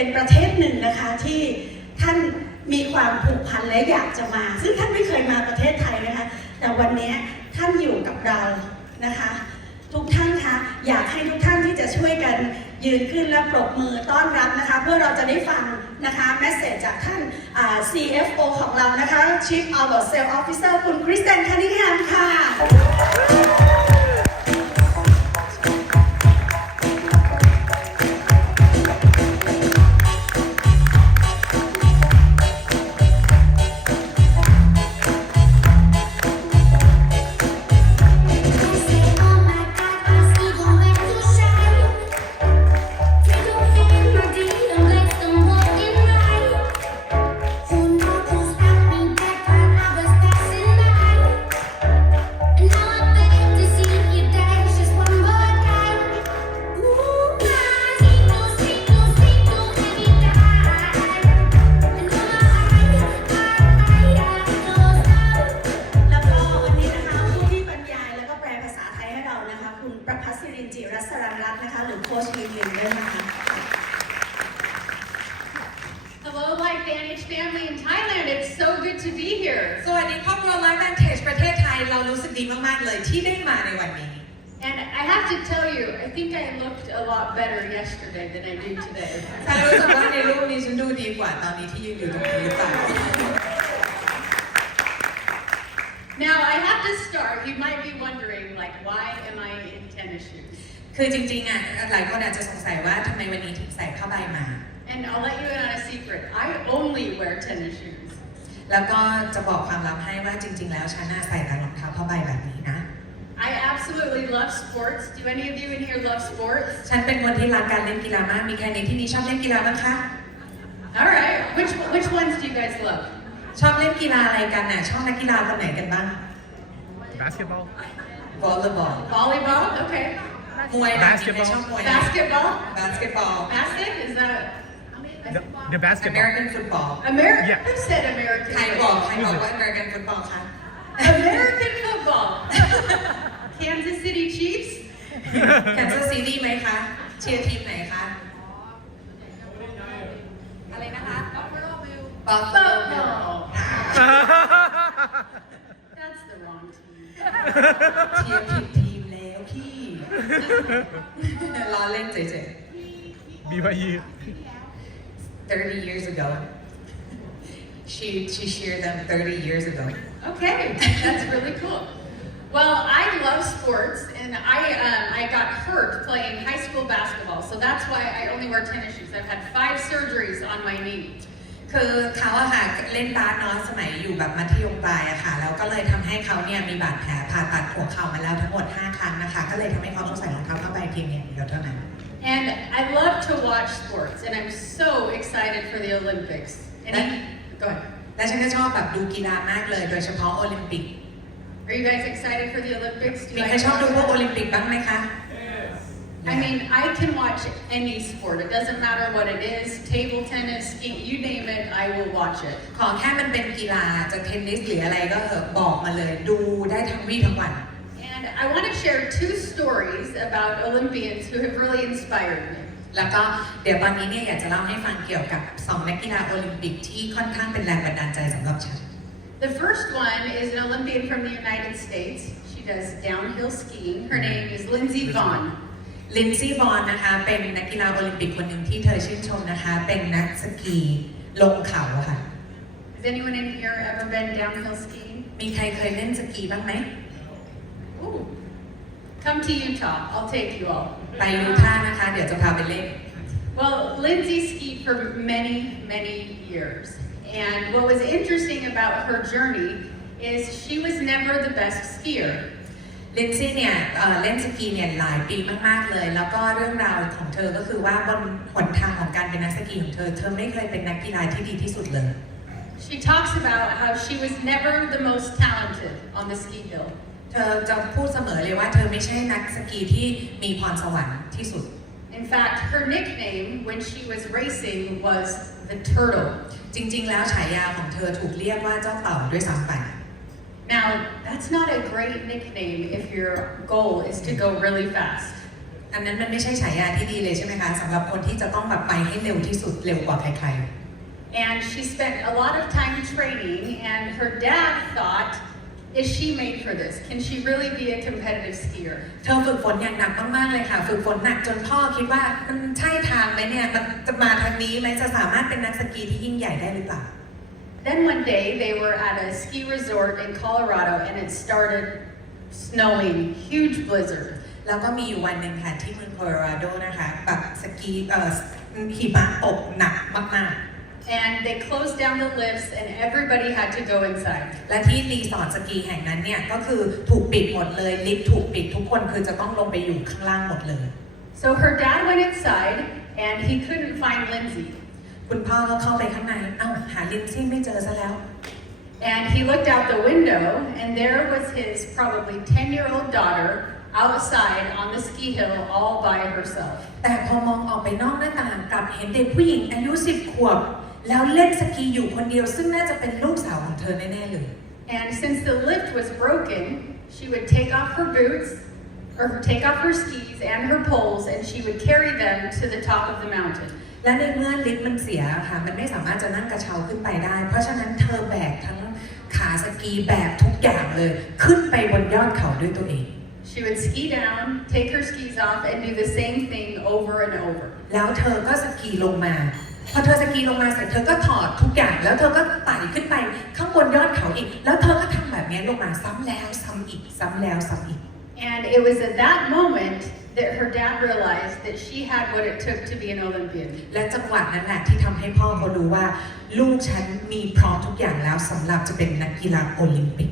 เป็นประเทศหนึ่งนะคะที่ท่านมีความผูกพันและอยากจะมา ซึ่งท่านไม่เคยมาประเทศไทยนะคะ แต่วันนี้ท่านอยู่กับเรานะคะ ทุกท่านคะอยากให้ทุกท่านที่จะช่วยกันยืนขึ้นและปรบมือต้อนรับนะคะ เพื่อเราจะได้ฟังนะคะแมสเซจจากท่าน CFO ของเรานะคะ Chief Our Sales Officer คุณคริสเตนคานิแฮมค่ะ เลยที่ได้มาในวันนี้ And I have to tell you, I think I looked a lot better yesterday than I do today. ฉันรู้สึกว่าในรูปนี้ฉันดูดีกว่าตอนนี้ที่ยืนอยู่ตรงนี้หรือเปล่า Now, I have to start. You might be wondering, like, why am I in tennis shoes? คือจริง ๆ อ่ะ หลายคนอาจจะสงสัยว่าทำไมวันนี้ถึงใส่ผ้าใบมา And I'll let you in on a secret. I only wear tennis shoes. แล้วก็จะบอกความลับให้ว่าจริง ๆ แล้วฉันน่ะใส่แต่รองเท้าผ้าใบแบบนี้นะ I absolutely love sports. Do any of you in here love sports? ฉันเป็นคนที่รักการเล่นกีฬามาก มีใครในที่นี้ชอบเล่นกีฬาบ้างคะ All right. Which which ones do you guys love? ชอบเล่นกีฬาอะไรกันน่ะ ชอบนักกีฬาคนไหนกันบ้าง Basketball? วอลเลย์บอล Volleyball. Okay. มวยนะมีใคร Basketball ชอบมวย Basketball. บาสเกตบอล Basket. Is that The, the basketball. American football American? Yeah. Who said American? ใครบอกใครบอกว่า American football คะ American football. Kansas City Chiefs. แคนซัสซีรีส์ไหมคะ เชียร์ทีมไหนคะ อะไรนะคะ Buffalo Bill Buffalo Bill Football. That's the wrong team. เชียร์ผิดทีมแล้วพี่ ล้อเล่นเฉย BYU. ๆ30 years ago she she cheered them 30 years ago Okay, that's really cool. Well, I love sports, and I um, I got hurt playing high school basketball, so that's why I only wear tennis shoes. I've had five surgeries on my knee. คือเขาอะค่ะเล่นบาสเนาะสมัยอยู่แบบมัธยมปลายอะค่ะ แล้วก็เลยทำให้เขาเนี่ยมีบาดแผลผ่าตัดหัวเข่ามาแล้วทั้งหมด 5 ครั้งนะคะ ก็เลยทำให้เขาต้องใส่รองเท้าผ้าใบเพียงอย่างเดียวเท่านั้น And I love to watch sports, and I'm so excited for the Olympics. And I, go ahead. และฉันก็ชอบแบบดูกีฬามากเลย โดยเฉพาะโอลิมปิก Are you guys excited for the Olympics? Do มี you ใคร like ชอบดูพวกโอลิมปิกบ้างไหมคะ I mean, I can watch any sport. It doesn't matter what it is table tennis, skiing, you name it, I will watch it. ขอแค่มันเป็นกีฬาจะเทนนิสหรืออะไรก็เถอะบอกมาเลย ดูได้ทั้งวี่ทั้งวัน And I want to share two stories about Olympians who have really inspired me. แล้วก็เดี๋ยววันนี้เนี่ยอยากจะเล่าให้ฟังเกี่ยวกับสองนักกีฬาโอลิมปิกที่ค่อนข้างเป็นแรงบันดาลใจสำหรับฉัน The first one is an Olympian from the United States. She does downhill skiing. Her name is Lindsey Vonn. ลินซี่บอลนะคะ เป็นนักกีฬาโอลิมปิกคนหนึ่งที่เธอชื่นชมนะคะ เป็นนักสกีลงเขาค่ะ Has anyone in here ever been downhill skiing? มีใครเคยเล่นสกีบ้างไหม Ooh. Come to Utah. I'll take you all. ไปยูท่าห์นะคะ เดี๋ยวจะพาไปเล่น Well, Lindsay skied for many, many years. And what was interesting about her journey is she was never the best skier. ลินซี่เนี่ยเอ่อเล่นสกีเนี่ยหลายปีมาก ๆ เลย แล้วก็เรื่องราวของเธอก็คือว่าบนหนทางของการเป็นนักสกีของเธอ เธอไม่เคยเป็นนักกีฬาที่ดีที่สุดเลย She talks about how she was never the most talented on the ski hill. เธอจะพูดเสมอเลยว่าเธอไม่ใช่นักสกีที่มีพรสวรรค์ที่สุด In fact, her nickname when she was racing was the turtle. จริง ๆ แล้วฉายาของเธอถูกเรียกว่าเจ้าเต่าด้วยซ้ำไป Now, that's not a great nickname if your goal is to go really fast. อันนั้นมันไม่ใช่ฉายาที่ดีเลยใช่ไหมคะสำหรับคนที่จะต้องแบบไปให้เร็วที่สุดเร็วกว่าใคร And she spent a lot of time training, and her dad thought, is she made for this? Can she really be a competitive skier? ๆ เธอฝึกฝนอย่างหนักมากๆเลยค่ะ ฝึกฝนหนักจนพ่อคิดว่ามันใช่ทางไหมเนี่ย มันจะมาทางนี้ไหมจะสามารถเป็นนักสกีที่ยิ่งใหญ่ได้หรือเปล่า Then one day they were at a ski resort in Colorado and it started snowing, huge blizzard. แล้วก็มีอยู่วันหนึ่งค่ะที่เมืองโคโลราโดนะคะแบบสกีเอ่อหิมะตกหนักมาก And they closed down the lifts and everybody had to go inside. ๆ และที่รีสอร์ทสกีแห่งนั้นเนี่ยก็คือถูกปิดหมดเลย ลิฟต์ถูกปิดทุกคนคือจะต้องลงไปอยู่ข้างล่างหมดเลย So her dad went inside and he couldn't find Lindsay. คุณพ่อก็เข้าไปข้างใน เอ้าหาลินซี่ไม่เจอซะแล้ว And he looked out the window and there was his probably 10 year old daughter outside on the ski hill all by herself. แต่พอมองออกไปนอกหน้าต่างกลับเห็นเด็กผู้หญิงอายุ 10 ขวบ แล้วเล่นสกีอยู่คนเดียวซึ่งน่าจะเป็นลูกสาวของเธอแน่ๆเลย And since the lift was broken, she would take off her boots or take off her skis and her poles and she would carry them to the top of the mountain. และในเมื่อลิฟต์มันเสียค่ะ มันไม่สามารถจะนั่งกระเช้าขึ้นไปได้ เพราะฉะนั้นเธอแบกทั้งขาสกีแบกทุกอย่างเลย ขึ้นไปบนยอดเขาด้วยตัวเอง She would ski down, take her skis off, and do the same thing over and over. แล้วเธอก็สกีลงมา พอเธอสกีลงมาเสร็จเธอก็ถอดทุกอย่างแล้วเธอก็ไต่ขึ้นไปข้างบนยอดเขาอีก แล้วเธอก็ทำแบบนี้ลงมาซ้ำแล้วซ้ำอีกซ้ำแล้วซ้ำอีก And it was at that moment that her dad realized that she had what it took to be an Olympian. และจังหวะนั้นแหละที่ทำให้พ่อเขารู้ว่า ลูกฉันมีพร้อมทุกอย่างแล้วสำหรับจะเป็นนักกีฬาโอลิมปิก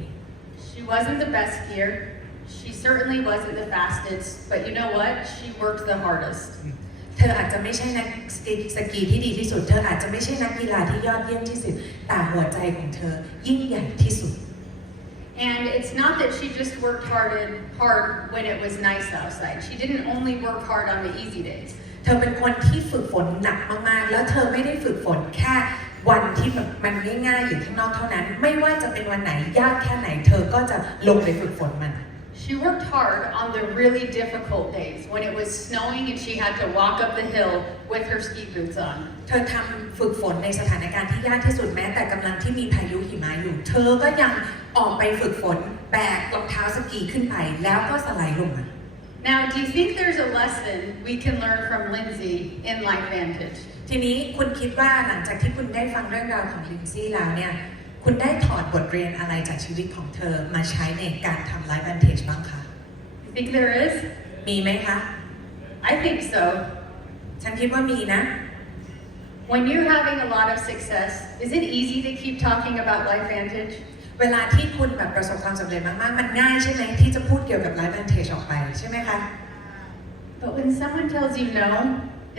She wasn't the best skier. She certainly wasn't the fastest, but you know what? She worked the hardest. เธออาจจะไม่ใช่นักสกีสกีที่ดีที่สุด เธออาจจะไม่ใช่นักกีฬาที่ยอดเยี่ยมที่สุด แต่หัวใจของเธอยิ่งใหญ่ที่สุด And it's not that she just worked hard and hard when it was nice outside. She didn't only work hard on the easy days. เธอเป็นคนที่ฝึกฝนหนักมากๆ แล้วเธอไม่ได้ฝึกฝนแค่วันที่แบบมันง่ายๆอยู่ข้างนอกเท่านั้น ไม่ว่าจะเป็นวันไหนยากแค่ไหน เธอก็จะลงไปฝึกฝนมัน She worked hard on the really difficult days when it was snowing and she had to walk up the hill with her ski boots on. เธอทำฝึกฝนในสถานการณ์ที่ยากที่สุดแม้แต่กำลังที่มีพายุหิมะอยู่ เธอก็ยังออกไปฝึกฝนแบกรองเท้าสกีขึ้นไป แล้วก็สไลด์ลงมา Now, do you think there's a lesson we can learn from Lindsay in Life Vantage? ทีนี้คุณคิดว่าหลังจากที่คุณได้ฟังเรื่องราวของลินซี่แล้วเนี่ย คุณได้ถอดบทเรียนอะไรจากชีวิตของเธอมาใช้ในการทำไลฟ์แวนเทจบ้างคะ You think there is? มีไหมคะ I think so. ฉันคิดว่ามีนะ When you're having a lot of success, is it easy to keep talking about Life Vantage? เวลาที่คุณแบบประสบความสำเร็จมาก ๆ มันง่ายใช่ไหมที่จะพูดเกี่ยวกับไลฟ์แวนเทจออกไปใช่ไหมคะ But when someone tells you no,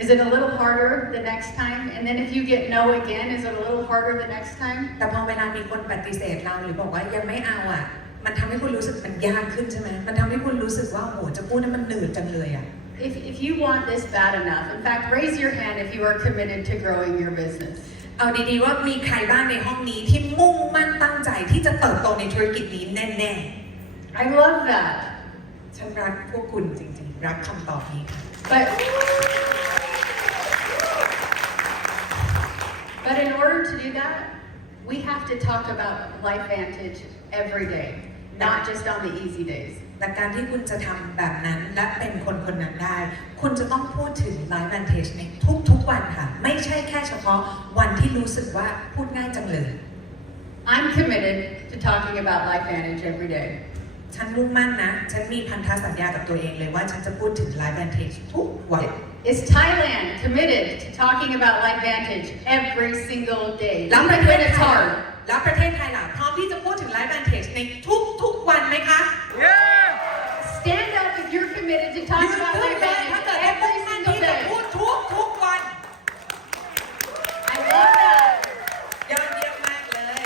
is it a little harder the next time? And then if you get no again, is it a little harder the next time? แต่พอเวลามีคนปฏิเสธเราหรือบอกว่ายังไม่เอาอ่ะ มันทำให้คุณรู้สึกมันยากขึ้นใช่ไหมมันทำให้คุณรู้สึกว่าโอ้โหจะพูดนั้นมันเหนื่อยจังเลยอ่ะ If, if you want this bad enough, in fact, raise your hand if you are committed to growing your business. เอาดีๆว่ามีใครบ้างในห้องนี้ที่มุ่งมั่นตั้งใจที่จะเติบโตในธุรกิจนี้แน่ I love that. ๆ ฉันรักพวกคุณจริงๆ รักคำตอบนี้ค่ะ But, but in order to do that, we have to talk about Life Vantage every day, not just on the easy days. แต่การที่คุณจะทำแบบนั้นและเป็นคนคนนั้นได้ คุณจะต้องพูดถึง Life Vantage ในทุกๆวันค่ะ ไม่ใช่แค่เฉพาะวันที่รู้สึกว่าพูดง่ายจังเลย I'm committed to talking about Life Vantage every day. ฉันมุ่งมั่นนะ ฉันมีพันธสัญญากับตัวเองเลยว่าฉันจะพูดถึง Life Vantage ทุกวัน Is Thailand committed to talking about Life Vantage every single day? แล้วประ Even เทศ when it's ไทย hard. แล้วประเทศไทยล่ะพร้อมที่จะพูดถึง Life Vantage ในทุกๆวันไหมคะ Yeah! Stand up if you're committed to ยื talk น about ขึ้น Life เลยถ้า Vantage เกิดได้มุ่ง every มั่น single ที่จะพู day. ดทุกทุกๆวัน I love that. ยอดเยี่ยมมากเลย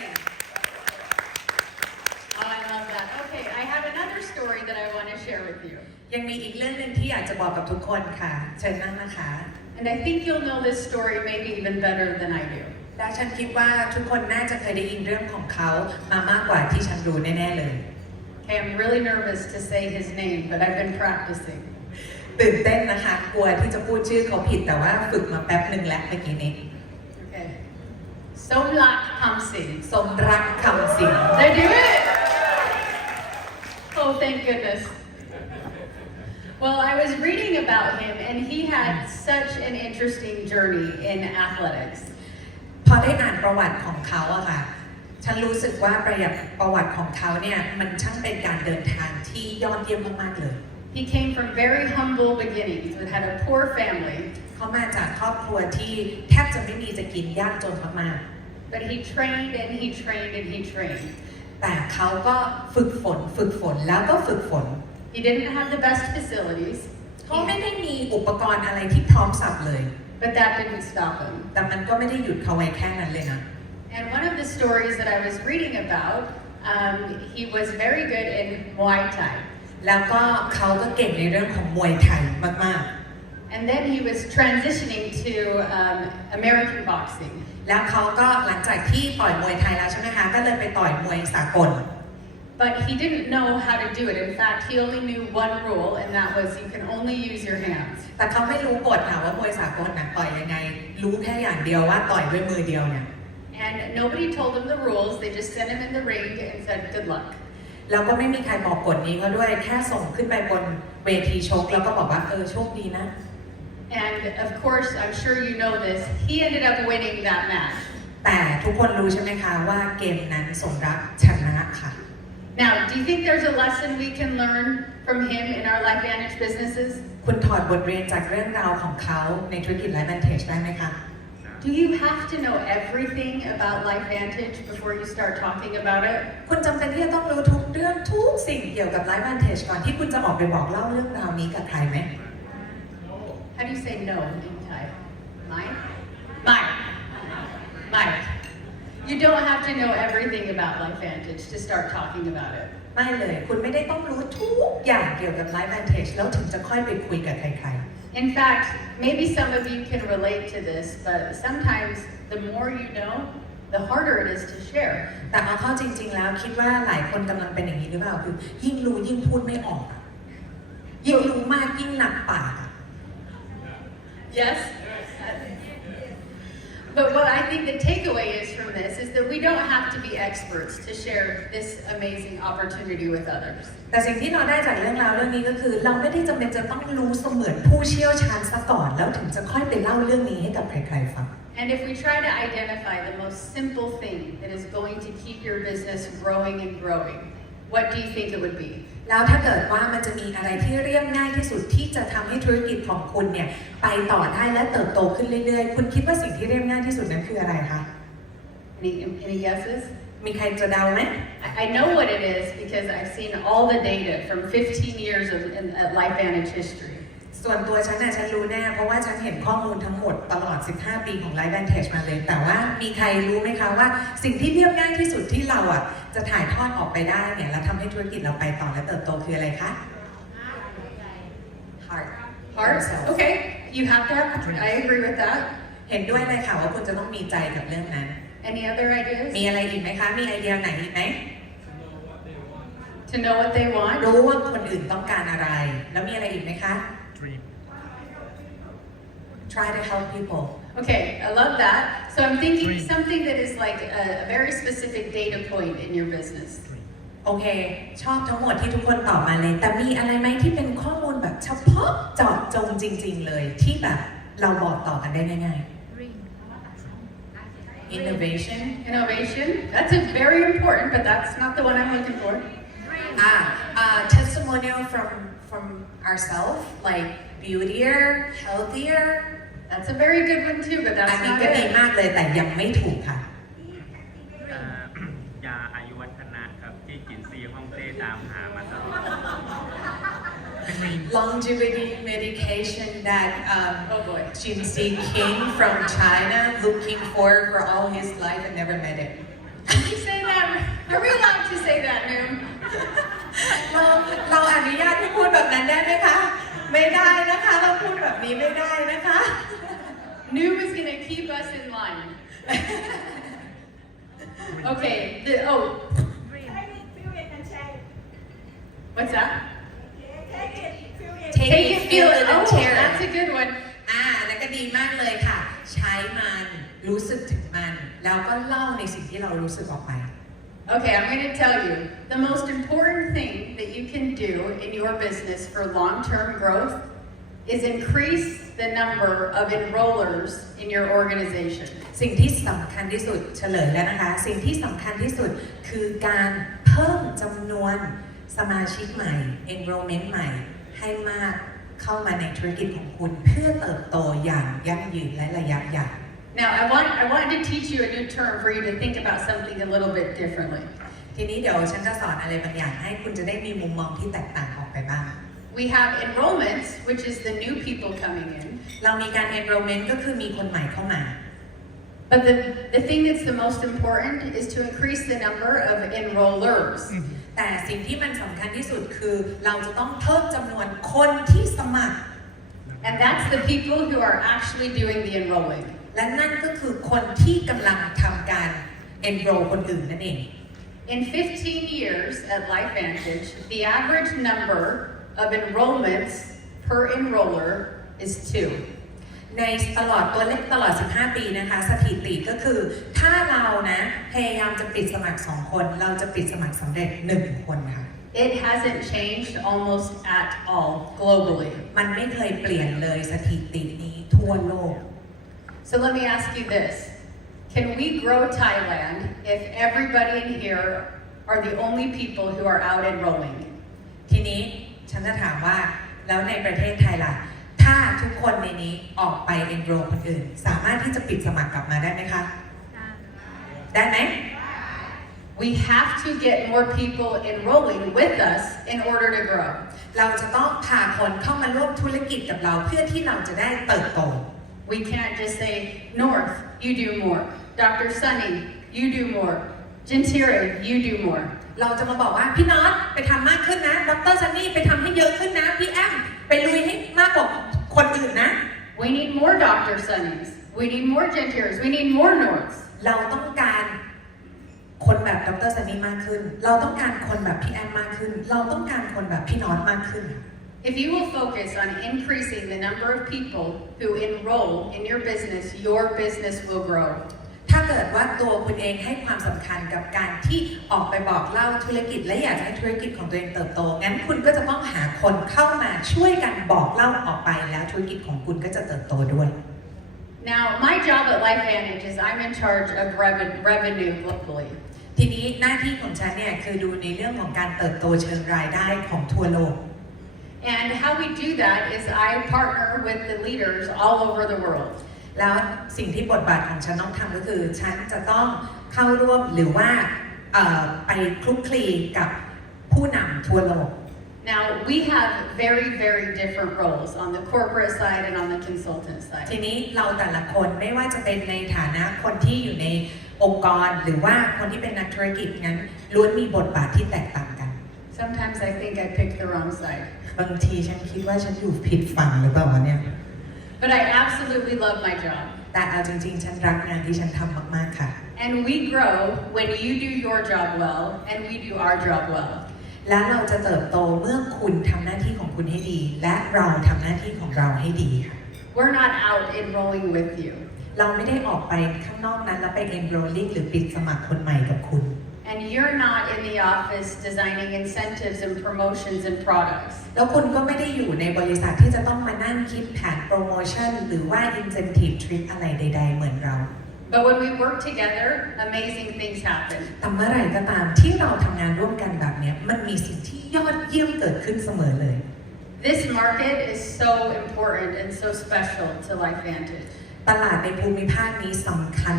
Oh, I love that. Okay, I have another story that I want to share with you. ยังมีอีกเรื่องหนึ่งที่อยากจะบอกกับทุกคนค่ะ เชิญนั่งนะคะ And I think you'll know this story maybe even better than I do. และฉันคิดว่าทุกคนน่าจะเคยได้ยินเรื่องของเขามามากกว่าที่ฉันรู้แน่ๆเลย Okay, I'm really nervous to say his name, but I've been practicing. ตื่นเต้นนะคะ กลัวที่จะพูดชื่อเขาผิดแต่ว่าฝึกมาแป๊บหนึ่งแล้วเมื่อกี้นี้ Okay. Somlak Hamsing. สมรักคำสิง They did it! Oh, thank goodness. Well, I was reading about him, and he had such an interesting journey in athletics. พอได้อ่านประวัติของเขาอะค่ะ ฉันรู้สึกว่าประวัติประวัติของเขาเนี่ยมันช่างเป็นการเดินทางที่ยอดเยี่ยมมากๆเลย He came from very humble beginnings, but had a poor family. เขามาจากครอบครัวที่แทบจะไม่มีจะกินยากจนมาก But he trained and he trained and he trained. ๆ แต่เขาก็ฝึกฝน ฝึกฝนแล้วก็ฝึกฝน He didn't have the best facilities, เขาไม่ได้มีอุปกรณ์อะไรที่พร้อมสับเลย but that didn't stop him. แต่มันก็ไม่ได้หยุดเขาไว้แค่นั้นเลยนะ And one of the stories that I was reading about, um, he was very good in Muay Thai. แล้วก็เขาก็เก่งในเรื่องของมวยไทยมาก And then he was transitioning to um, American boxing. ๆ แล้วเขาก็หลังจากที่ต่อยมวยไทยแล้วใช่ไหมคะ ก็เลยไปต่อยมวยสากล But he didn't know how to do it. In fact, he only knew one rule, and that was you can only use your hands. แต่เขาไม่รู้กฎค่ะว่ามวยสากลนะต่อยยังไง รู้แค่อย่างเดียวว่าต่อยด้วยมือเดียวเนี่ย And nobody told him the rules. They just sent him in the ring and said, good luck. แล้วก็ไม่มีใครบอกกฎนี้เขาด้วย แค่ส่งขึ้นไปบนเวทีชก แล้วก็บอกว่าเออโชคดีนะ And of course, I'm sure you know this, he ended up winning that match. แต่ทุกคนรู้ใช่ไหมคะว่าเกมนั้นสมรักชนะค่ะ Now, do you think there's a lesson we can learn from him in our Life Vantage businesses? คุณถอดบทเรียนจากเรื่องราวของเขาในธุรกิจไลฟ์แอนเทจได้ไหมคะ Do you have to know everything about Life Vantage before you start talking about it? คุณจำเป็นที่จะต้องรู้ทุกเรื่องทุกสิ่งเกี่ยวกับไลฟ์แอนเทจก่อนที่คุณจะออกไปบอกเล่าเรื่องราวนี้กับใครไหม How do you say no in Thai? Mine? Mine. Mine. You don't have to know everything about Life Vantage to start talking about it. ไม่เลย คุณไม่ได้ต้องรู้ทุกอย่างเกี่ยวกับไลฟ์แอนเทจแล้วถึงจะค่อยไปคุยกับใคร In fact, maybe some of you can relate to this, but sometimes the more you know, the harder it is to share. ๆ แต่เอาเข้าจริง ๆ แล้วคิดว่าหลายคนกำลังเป็นอย่างนี้หรือเปล่า คือยิ่งรู้ยิ่งพูดไม่ออกอะยิ่งรู้มากยิ่งหนักปากอะ Yes? But what I think the takeaway is from this is that we don't have to be experts to share this amazing opportunity with others. แต่สิ่งที่เราได้จากเรื่องราวเรื่องนี้ก็คือ เราไม่ได้จำเป็นจะต้องรู้เสมือนผู้เชี่ยวชาญซะก่อน แล้วถึงจะค่อยไปเล่าเรื่องนี้ให้กับใครๆฟัง And if we try to identify the most simple thing that is going to keep your business growing and growing, what do you think it would be? แล้วถ้าเกิดว่ามันจะมีอะไรที่เรียบง่ายที่สุดที่จะทำให้ธุรกิจของคุณเนี่ยไปต่อได้และเติบโตขึ้นเรื่อยๆ คุณคิดว่าสิ่งที่เรียบง่ายที่สุดนั้นคืออะไรคะ Any, any guesses? มีใครจะเดาไหม I I know what it is because I've seen all the data from 15 years of in, at LifeVantage history. ส่วนตัวฉันน่ะฉันรู้แน่ เพราะว่าฉันเห็นข้อมูลทั้งหมดตลอด 15 ปีของ Life Vantage มาเลย แต่ว่ามีใครรู้ไหมคะว่าสิ่งที่เรียบง่ายที่สุดที่เราอะจะถ่ายทอดออกไปได้เนี่ยแล้วทำให้ธุรกิจเราไปต่อและเติบโตคืออะไรคะ Heart Heart? Ourselves. Okay, you have to have, I agree with that. เห็นด้วยเลยค่ะว่าคุณจะต้องมีใจกับเรื่องนั้น Any other ideas? มีอะไรอีกไหมคะ มีไอเดียไหนอีกไหม To know what they want? รู้ว่าคนอื่นต้องการอะไร แล้วมีอะไรอีกไหมคะ Dream. try to help people Okay, I love that. So I'm thinking Dream. something that is like a, a very specific data point in your business. โอเค ชอบทั้งหมดที่ทุกคนตอบมาเลย แต่มีอะไรไหมที่เป็นข้อมูลแบบเฉพาะเจาะจงจริง ๆ เลย ที่แบบเราบอกต่อกันได้ง่ายๆ innovation Innovation, that's a very important, but that's not the one I'm looking for. อ่าอ่า testimonial from from ourselves like beautier healthier That's a very good one too, but อัน that's นี้ not ก็ดี it. มากเลยแต่ยังไม่ถูกค่ะ อ่ายาอายุวัฒนะครับ ที่จินซีฮ่องเต้ตามหามาตลอด Dream. longevity medication that um, Oh boy. Jin Si came from China looking for for all his life and never met it. Can you say that? Are we allowed to say that, Noom? เราเราอนุญาตให้พูดแบบนั้นได้ไหมคะ ไม่ได้นะคะ เราพูดแบบนี้ไม่ได้นะคะ Noom is gonna keep us in line. Okay, the, oh, what's that? Take it, feel it. and Oh, tear it that's a good one. อ่านั่นก็ดีมากเลยค่ะ ใช้มันรู้สึกถึงมัน แล้วก็เล่าในสิ่งที่เรารู้สึกออกไป Okay, I'm going to tell you the most important thing that you can do in your business for long term growth is increase the number of enrollers in your organization. สิ่งที่สำคัญที่สุดเฉลยแล้วนะคะ สิ่งที่สำคัญที่สุดคือการเพิ่มจำนวนสมาชิกใหม่ enrollment ใหม่ ให้มากเข้ามาในธุรกิจของคุณ เพื่อเติบโตอย่างยั่งยืนและระยะยาว Now, I want I wanted to teach you a new term for you to think about something a little bit differently. ทีนี้เดี๋ยวฉันจะสอนอะไรบางอย่างให้คุณจะได้มีมุมมองที่แตกต่างออกไปบ้าง We have enrollments, which is the new people coming in. เรามีการ enrollment ก็คือมีคนใหม่เข้ามา But the, the thing that's the most important is to increase the number of enrollers. แต่สิ่งที่มันสำคัญที่สุดคือเราจะต้องเพิ่มจำนวนคนที่สมัคร And that's the people who are actually doing the enrolling. และนั่นก็คือคนที่กำลังทำการ enroll คนอื่นนั่นเอง In 15 years at LifeVantage, the average number of enrollments per enroller is two. ในตลอดตัวเลขตลอด 15 ปีนะคะ สถิติก็คือ ถ้าเรานะพยายามจะปิดสมัคร 2 คน เราจะปิดสมัครสำเร็จ 1 คนค่ะ It hasn't changed almost at all globally. มันไม่เคยเปลี่ยนเลยสถิตินี้ทั่วโลก So let me ask you this. Can we grow Thailand if everybody in here are the only people who are out enrolling? ทีนี้ฉันจะถามว่าแล้วในประเทศไทยล่ะ ถ้าทุกคนในนี้ออกไป enroll คนอื่น สามารถที่จะปิดสมัครกลับมาได้ไหมคะ ได้ไหม We have to get more people enrolling with us in order to grow. เราจะต้องพาคนเข้ามาร่วมธุรกิจกับเราเพื่อที่เราจะได้เติบโต We can't just say, North, you do more. Dr. Sunny, you do more. Gentire, you do more. เราจะมาบอกว่าพี่น็อตไปทำมากขึ้นนะ ดรซันนี่ไปทำให้เยอะขึ้นนะ พี่แอมไปลุยให้มากกว่าคนอื่นนะ We need more Dr. Sunnys. We need more Gentires. We need more Norths. เราต้องการคนแบบดรซันนี่มากขึ้น เราต้องการคนแบบพี่แอมมากขึ้น เราต้องการคนแบบพี่น็อตมากขึ้น If you will focus on increasing the number of people who enroll in your business, your business will grow. ถ้าเกิดว่าตัวคุณเองให้ความสำคัญกับการที่ออกไปบอกเล่าธุรกิจ และอยากจะให้ธุรกิจของตัวเองเติบโต งั้นคุณก็จะต้องหาคนเข้ามาช่วยกันบอกเล่าออกไปแล้วธุรกิจของคุณก็จะเติบโตด้วย Now, my job at LifeVantage is I'm in charge of reven- revenue globally. ทีนี้หน้าที่ของฉันเนี่ยคือดูในเรื่องของการเติบโตเชิงรายได้ของทั่วโลก And how we do that is I partner with the leaders all over the world. แล้วสิ่งที่บทบาทของฉันต้องทำก็คือ ฉันจะต้องเข้าร่วมหรือว่าเอ่อไปคลุกคลีกับผู้นำทั่วโลก Now, we have very, very different roles on the corporate side and on the consultant ที side. นี้เราแต่ละคนไม่ว่าจะเป็นในฐานะคนที่อยู่ในองค์กรหรือว่าคนที่เป็นนักธุรกิจงั้นล้วนมีบทบาทที่แตกต่างกัน Sometimes I think I picked the wrong side. บางทีฉันคิดว่าฉันอยู่ผิดฝั่งหรือเปล่าวะเนี่ย But I absolutely love my job. แต่เอาจริง ๆ ฉันรักงานที่ฉันทำมากๆค่ะ And we grow when you do your job well and we do our job well. และเราจะเติบโตเมื่อคุณทำหน้าที่ของคุณให้ดี และเราทำหน้าที่ของเราให้ดีค่ะ We're not out enrolling with you. เราไม่ได้ออกไปข้างนอกนั้นแล้วไป enrolling หรือปิดสมัครคนใหม่กับคุณ And you're not in the office designing incentives and promotions and products. แล้วคุณก็ไม่ได้อยู่ในบริษัทที่จะต้องมานั่งคิดแผนโปรโมชั่นหรือว่า incentive trip อะไรใด ๆ เหมือนเรา But when we work together, amazing things happen. แต่เมื่อไหร่ก็ตามที่เราทำงานร่วมกันแบบเนี้ยมันมีสิ่งที่ยอดเยี่ยมเกิดขึ้นเสมอเลย This market is so important and so special to LifeVantage. ตลาดในภูมิภาคนี้สำคัญ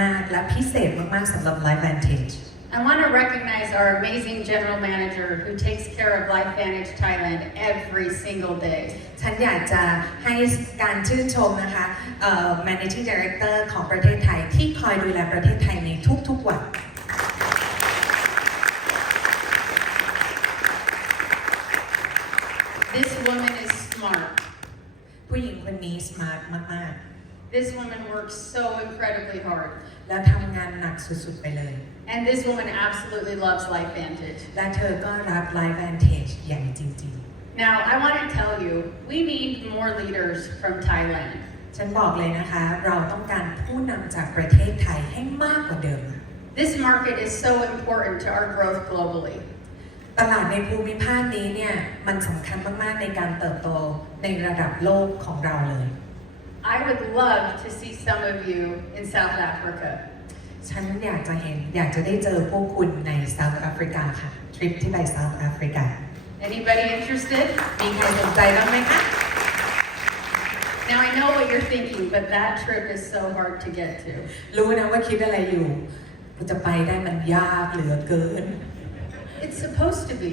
มาก ๆ และพิเศษมาก ๆสำหรับ Life Vantage I want to recognize our amazing general manager who takes care of LifeVantage Thailand every single day. ฉันอยากจะให้การชื่นชมนะคะเอ่อ managing director ของประเทศไทยที่คอยดูแลประเทศไทยในทุก ๆ วัน This woman is smart. ผู้หญิงคนนี้ smart มาก This woman works so incredibly hard. ๆ แล้วทำงานหนักสุด ๆ ไปเลย And this woman absolutely loves LifeVantage. และเธอก็รับ Life Vantage อย่างจริง Now, I want to tell you, we need more leaders from Thailand. ฉันบอกเลยนะคะ เราต้องการผู้นำจากประเทศไทยให้มากกว่าเดิม This market is so important to our growth globally. ตลาดในภูมิภาคนี้เนี่ยมันสำคัญมาก ๆ ในการเติบโตในระดับโลกของเราเลย I would love to see some of you in South Africa. ฉันอยากจะเห็นอยากจะได้เจอพวกคุณในเซาท์แอฟริกาค่ะ ทริปที่ไปเซาท์แอฟริกา Anybody interested? มีใครสนใจบ้างไหมคะ Now, I know what you're thinking, but that trip is so hard to get to. รู้นะว่าคิดอะไรอยู่จะไปได้มันยากเหลือเกิน It's supposed to be.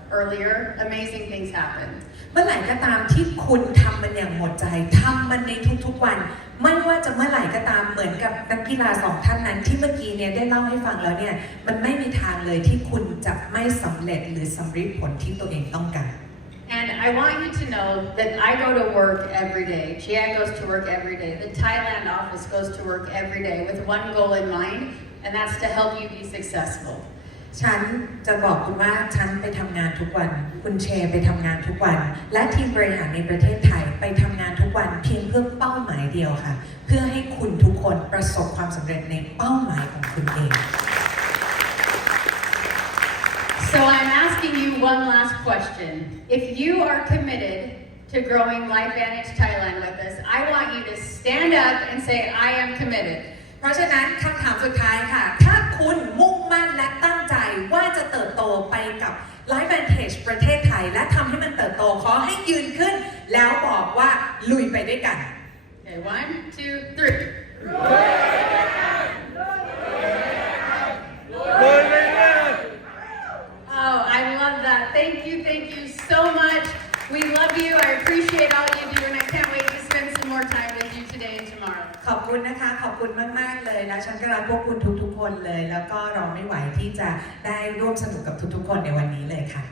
earlier, amazing things happen. เมื่อไหร่ก็ตามที่คุณทำมันอย่างหมดใจทำมันในทุกๆวัน ไม่ว่าจะเมื่อไหร่ก็ตามเหมือนกับนักกีฬาสองท่านนั้นที่เมื่อกี้เนี่ยได้เล่าให้ฟังแล้วเนี่ยมันไม่มีทางเลยที่คุณจะไม่สำเร็จหรือสำเร็จผลที่ตัวเองต้องการ And I want you to know that I go to work every day. Chia goes to work every day. The Thailand office goes to work every day with one goal in mind, and that's to help you be successful. ฉันจะบอกคุณว่าฉันไปทำงานทุกวัน คุณเชไปทำงานทุกวัน และทีมบริหารในประเทศไทยไปทำงานทุกวันเพียงเพื่อเป้าหมายเดียวค่ะ เพื่อให้คุณทุกคนประสบความสำเร็จในเป้าหมายของคุณเอง So I'm asking you one last question. If you are committed to growing LifeVantage Thailand with us, I want you to stand up and say, I am committed. เพราะฉะนั้นคำถามสุดท้ายค่ะ ถ้าคุณมุ่งมั่นและตั้งใจ ว่าจะเติบโตไปกับ Life Vantage ประเทศไทย และทำให้มันเติบโตขอให้ยืนขึ้น แล้วบอกว่าลุยไปด้วยกัน Okay, one, two, three. Oh, I love that. Thank you, thank you so much. We love you. I appreciate all you do, and I can't wait to spend some more time with you today and tomorrow. ขอบ คุณนะคะ ขอบคุณมาก ๆ เลย แล้วฉันก็รักพวกคุณทุก ๆ คนเลย แล้วก็รอไม่ไหวที่จะได้ร่วมสนุกกับทุก ๆ คนในวันนี้เลยค่ะ